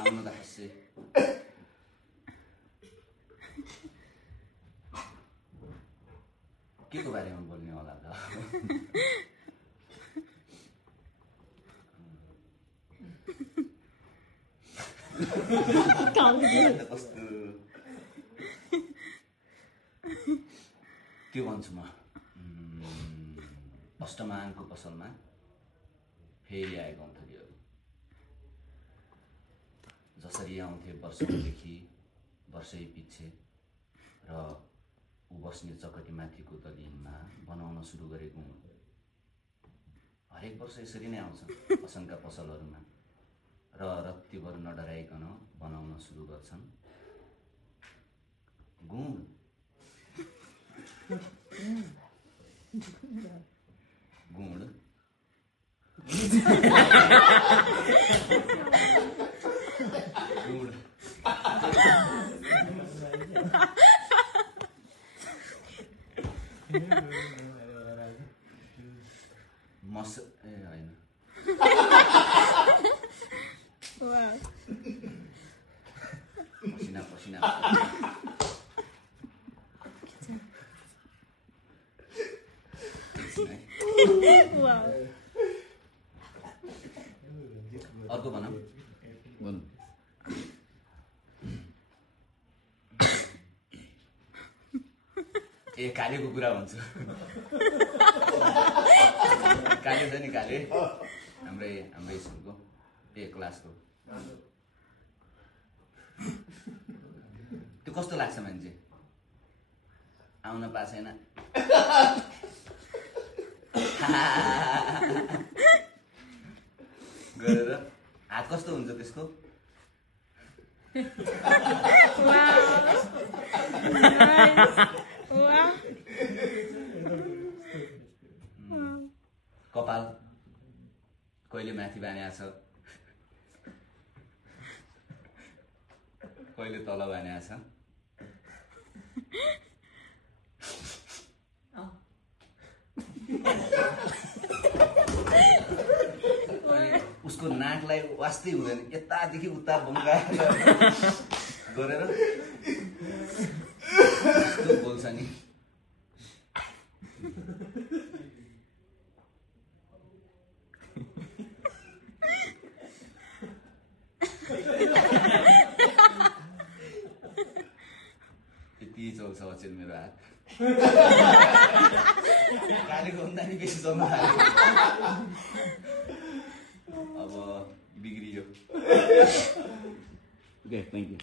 आउनु त खस्से के को बारेमा बोल्ने होला त कस्तो के भन्छु म अष्टमानको पसलमा फेरि आएको अन्थरीहरू जसरी आउँथे वर्षौंदेखि वर्षै पछि र ऊ बस्ने चकटीमाथिको दलिनमा बनाउन सुरु गरेको हुँ। हरेक वर्ष यसरी नै आउँछन् पसलका पसलहरूमा र रत्तिभर नडराइकन बनाउन सुरु गर्छन् गुण गुण गुण मस ए हैन पसिना पसिना अर्को भनौँ ए कालेको कुरा भन्छु काले छ नि काले हाम्रै स्कुलको ए क्लासको त्यो कस्तो लाग्छ मान्छे आउन पाएको छैन गरेर हात कस्तो हुन्छ त्यसको कपाल कहिले माथि बान्या छ कहिले तल बान्या छ उसको नाकलाई वास्तै हुँदैन यतादेखि उता बङ्गा गरेर बोल्छ नि यति चल्छ अचेल मेरो हात कालेको भन्दा नि बेसी चल्न थाल्यो अब बिग्रियो Okay, thank you.